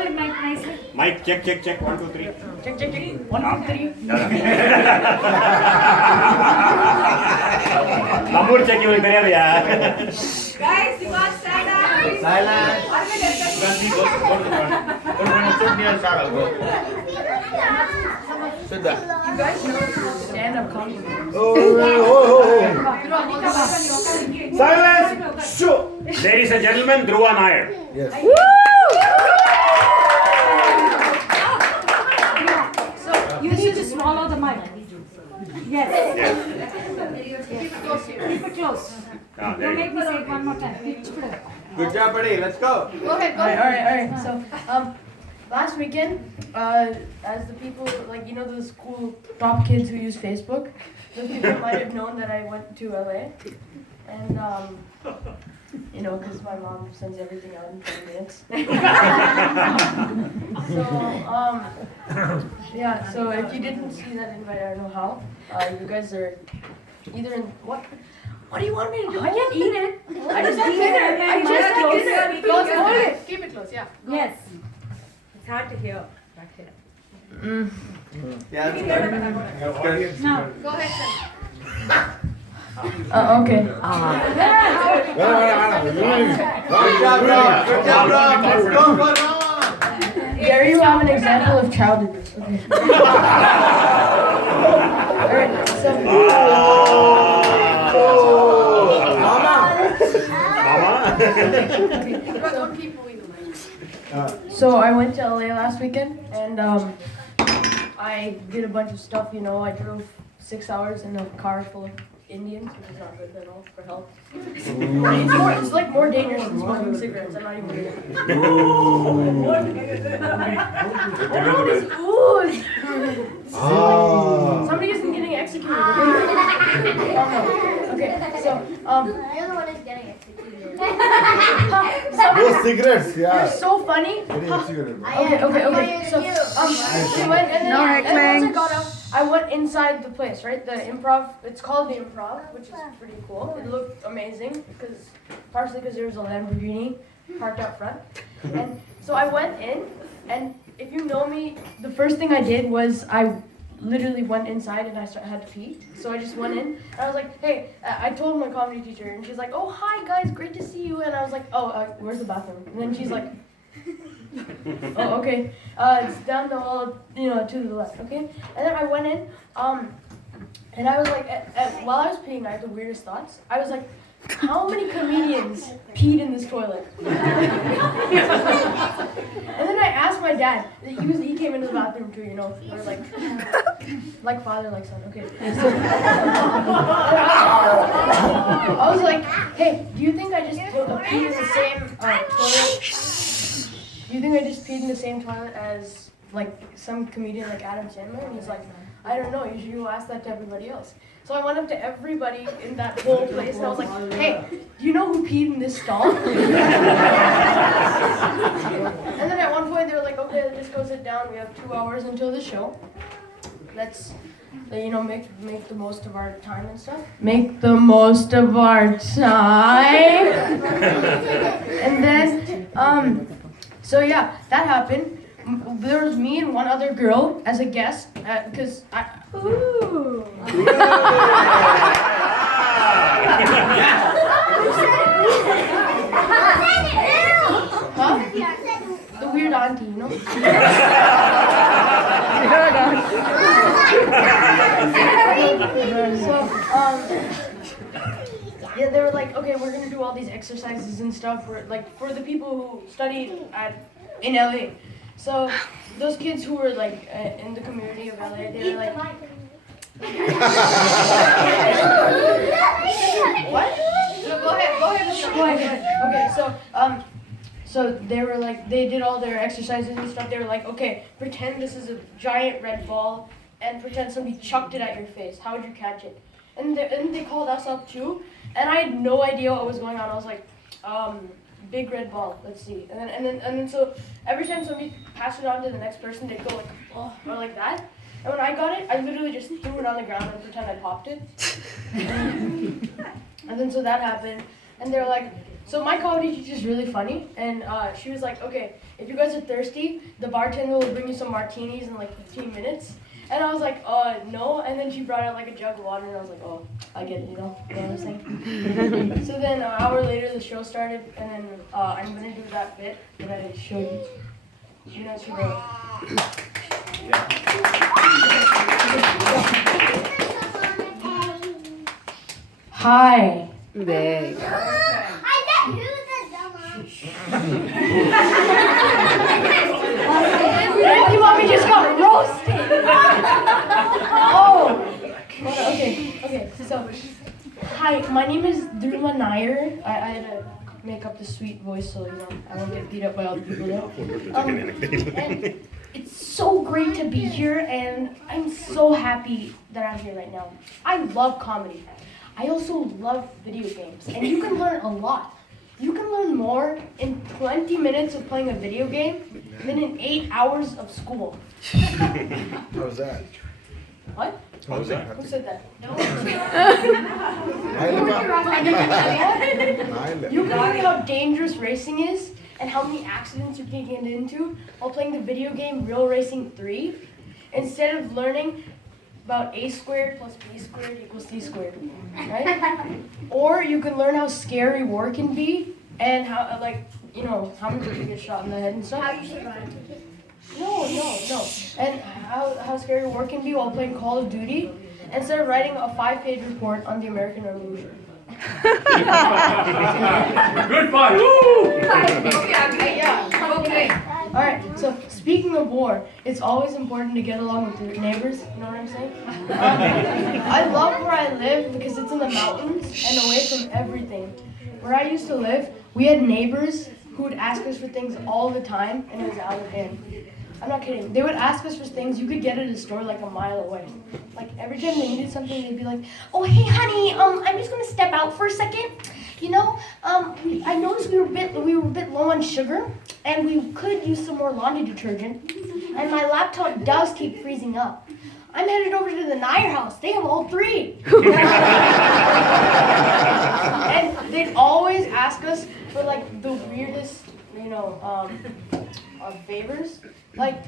Hold it mic nicely. Mic, check. 1, 2, 3. Check. 1, 2, 3. Number check you will tell ya. Guys, you got stand up. Silence. You guys know stand up comedy. Silence. Shoo. Ladies and gentlemen, Dhruva Nair. Yes. So you need to swallow the mic. Yes. Keep it close. Ah, there Don't you make me say it one more time. Good job, buddy. Let's go. Go ahead. Alright. So, last weekend, as the people, like, you know, those cool top kids who use Facebook, those people might have known that I went to LA. And, you know, because my mom sends everything out in 20 minutes. So, yeah, so if you didn't see that invite, I don't know how. You guys are either in, what do you want me to do? I can't eat it. I just ate it. I just ate it. Close it. Keep it close, yeah. Yes. It's hard to hear back here. Yeah, that's good. Now. Go ahead, son. Okay. Good job, bro. Let's go for it. Here you have an example of childhoodness. Okay. Alright, so. Mama. Don't keep moving the mic. So I went to LA last weekend and I did a bunch of stuff, you know. I drove 6 hours in a car full of Indians, which is not good at all for health. It's like more dangerous than smoking cigarettes. I'm not even kidding. What is ooze? Somebody isn't getting executed. Okay, so You're the one who's getting executed. Those cigarettes, You're yeah. so funny. Getting executed. Okay. So, we went and then once I got out, I went inside the place, right? The improv. It's called the Improv, which is pretty cool. It looked amazing partially because there was a Lamborghini parked out front. And so I went in, and if you know me, the first thing I did was I literally went inside and I had to pee. So I just went in and I was like, hey, I told my comedy teacher, and she's like, oh, hi guys, great to see you. And I was like, oh, where's the bathroom? And then she's like, oh, okay. It's down the hall, you know, to the left, okay? And then I went in, and I was like, while I was peeing, I had the weirdest thoughts. I was like, how many comedians peed in this toilet? And then I asked my dad. He came into the bathroom too, you know. We're like father, like son. Okay. So, I was like, hey, do you think I just peed in the same toilet? Do you think I just peed in the same toilet as like some comedian like Adam Sandler? And he's like, I don't know. Usually you ask that to everybody else. So I went up to everybody in that whole place and I was like, hey, do you know who peed in this stall? And then at one point they were like, okay, just go sit down. We have 2 hours until the show. Let's, you know, make the most of our time and stuff. Make the most of our time. And then, so yeah, that happened. There was me and one other girl as a guest, because I... Ooh! Huh? The weird auntie, you know? So, yeah, they were like, okay, we're gonna do all these exercises and stuff for the people who studied in LA. So those kids who were like in the community of LA, they were like, what? No, go ahead. Okay, so they were like, they did all their exercises and stuff. They were like, okay, pretend this is a giant red ball and pretend somebody chucked it at your face. How would you catch it? And they called us up too, and I had no idea what was going on. I was like, big red ball. Let's see. And then so every time somebody passed it on to the next person, they'd go like, oh, or like that. And when I got it, I literally just threw it on the ground and pretend I popped it. And then so that happened, and they were like, So my comedy teacher's really funny, and she was like, okay, if you guys are thirsty, the bartender will bring you some martinis in like 15 minutes. And I was like, no. And then she brought out like a jug of water, and I was like, oh, I get it, you know what I'm saying? So then an hour later, the show started, and then I'm gonna do that bit that I showed you. You know, she wrote. Hi. 네. You mommy just got roasted. Oh. Okay. So, hi, my name is Dhruva Nair. I had to make up the sweet voice so I won't get beat up by all the people there. And it's so great to be here, and I'm so happy that I'm here right now. I love comedy. I also love video games, and you can learn a lot. You can learn more in 20 minutes of playing a video game than in 8 hours of school. How's that? What? How's that? Who said that? No. You can learn how dangerous racing is and how many accidents you can get into while playing the video game Real Racing 3 instead of learning about a squared plus b squared equals c squared, right? Or you can learn how scary war can be and how, how many people get shot in the head and stuff. How you survive. No. And how scary war can be while playing Call of Duty instead of writing a 5-page report on the American Revolution. Good fight. Woo! Yeah. Okay. All right. So speaking of war, it's always important to get along with your neighbors. You know what I'm saying? I love where I live because it's in the mountains and away from everything. Where I used to live, we had neighbors who would ask us for things all the time, and it was out of hand. I'm not kidding. They would ask us for things you could get at a store like a mile away. Like every time they needed something, they'd be like, "Oh, hey, honey, I'm just gonna step out for a second. I noticed we were a bit low on sugar, and we could use some more laundry detergent. And my laptop does keep freezing up. I'm headed over to the Nair house. They have all 3. And they'd always ask us for like the weirdest, favors. Like,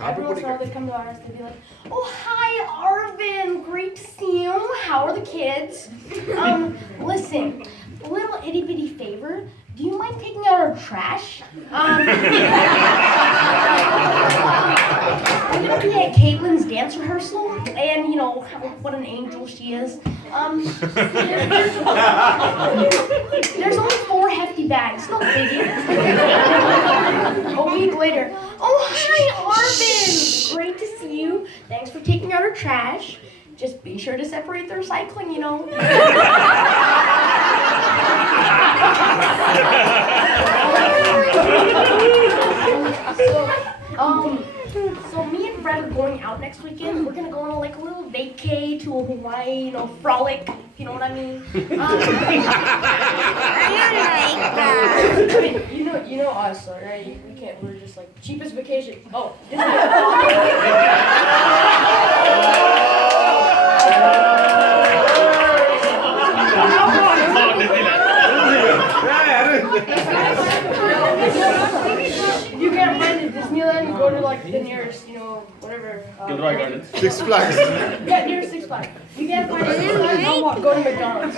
every once in a while they'd come to our house, they'd be like, "Oh, hi, Arvin, great to see you. How are the kids? Listen, a little itty bitty favor. Do you mind taking out our trash? I'm gonna be at Caitlin's dance rehearsal, and what an angel she is. There's only 4 hefty bags, no biggie." A week later, "Oh, hi, Arvin. Great to see you. Thanks for taking out our trash. Just be sure to separate the recycling, So me and Brett are going out next weekend. We're gonna go on a little vacay to a Hawaii, frolic, if you know what I mean. You know us, right? We can't. We're just like cheapest vacation. Oh, you can't find it. Disneyland, you go to the nearest, whatever. Six Flags. Yeah, nearest Six Flags. You can't find it. Disneyland, go to McDonald's.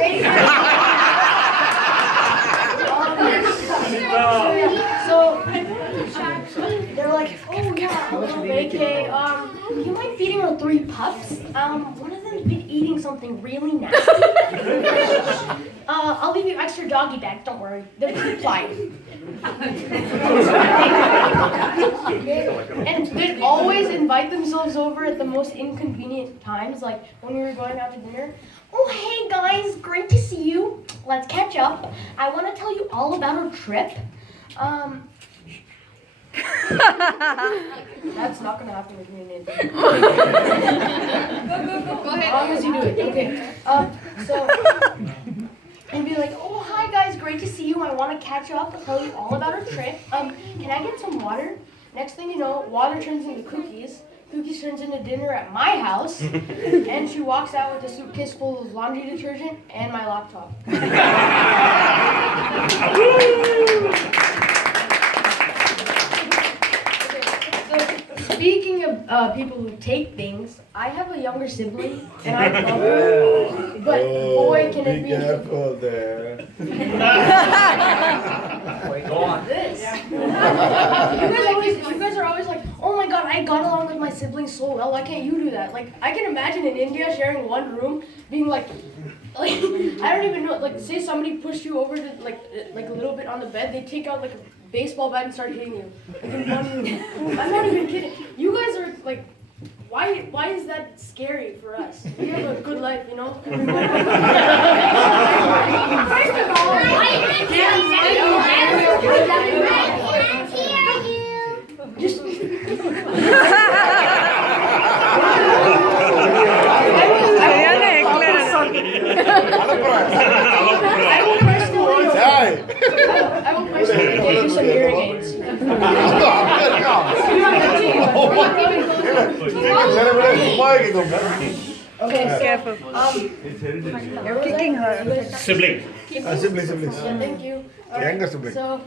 So they're like, "Oh yeah, a little vacay. You mind feeding our 3 pups? One of them's been eating something really nasty. I'll leave you extra doggy bags. Don't worry, they're supplied." And they'd always invite themselves over at the most inconvenient times, like when we were going out to dinner. "Oh, hey guys, great to see you. Let's catch up. I want to tell you all about our trip." That's not gonna happen with me and Nathan. Go ahead. As long as you do it. Okay. And be like, "Oh, hi guys, great to see you. I want to catch up and tell you all about our trip. Can I get some water?" Next thing you know, water turns into cookies. Cookies turns into dinner at my house. And she walks out with a suitcase full of laundry detergent and my laptop. Speaking of people who take things, I have a younger sibling, and I love her. But boy, can it be careful there. Go on. this. You guys are always like, oh my god, I got along with my siblings so well. Why can't you do that? Like, I can imagine in India sharing one room, being like I don't even know. Like, say somebody pushed you over to like a little bit on the bed, they take out like a baseball bat and start hitting you. Like in one room. I'm not even kidding. You guys are like, why is that scary for us? We have a good life, you know. First of all, I can't hear you. just. I will personally get you some hearing aids. Okay, so, You're kicking her. Sibling. Siblings. Yeah, thank you. Younger sibling. So,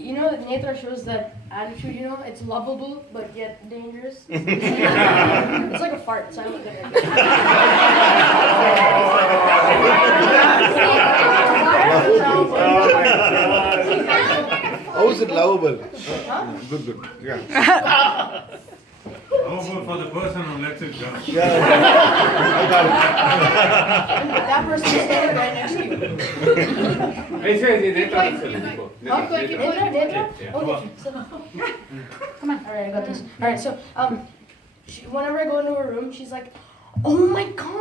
you know, Netra shows that attitude, you know, it's lovable, but yet dangerous. It's like a fart, so I look at it. How is it lovable? Huh? Good. Yeah. Lovable for the person who lets it go. That person is standing right next to you. Netra? Okay, so, come on. Alright, I got this. Alright, so, whenever I go into her room, she's like, oh my god.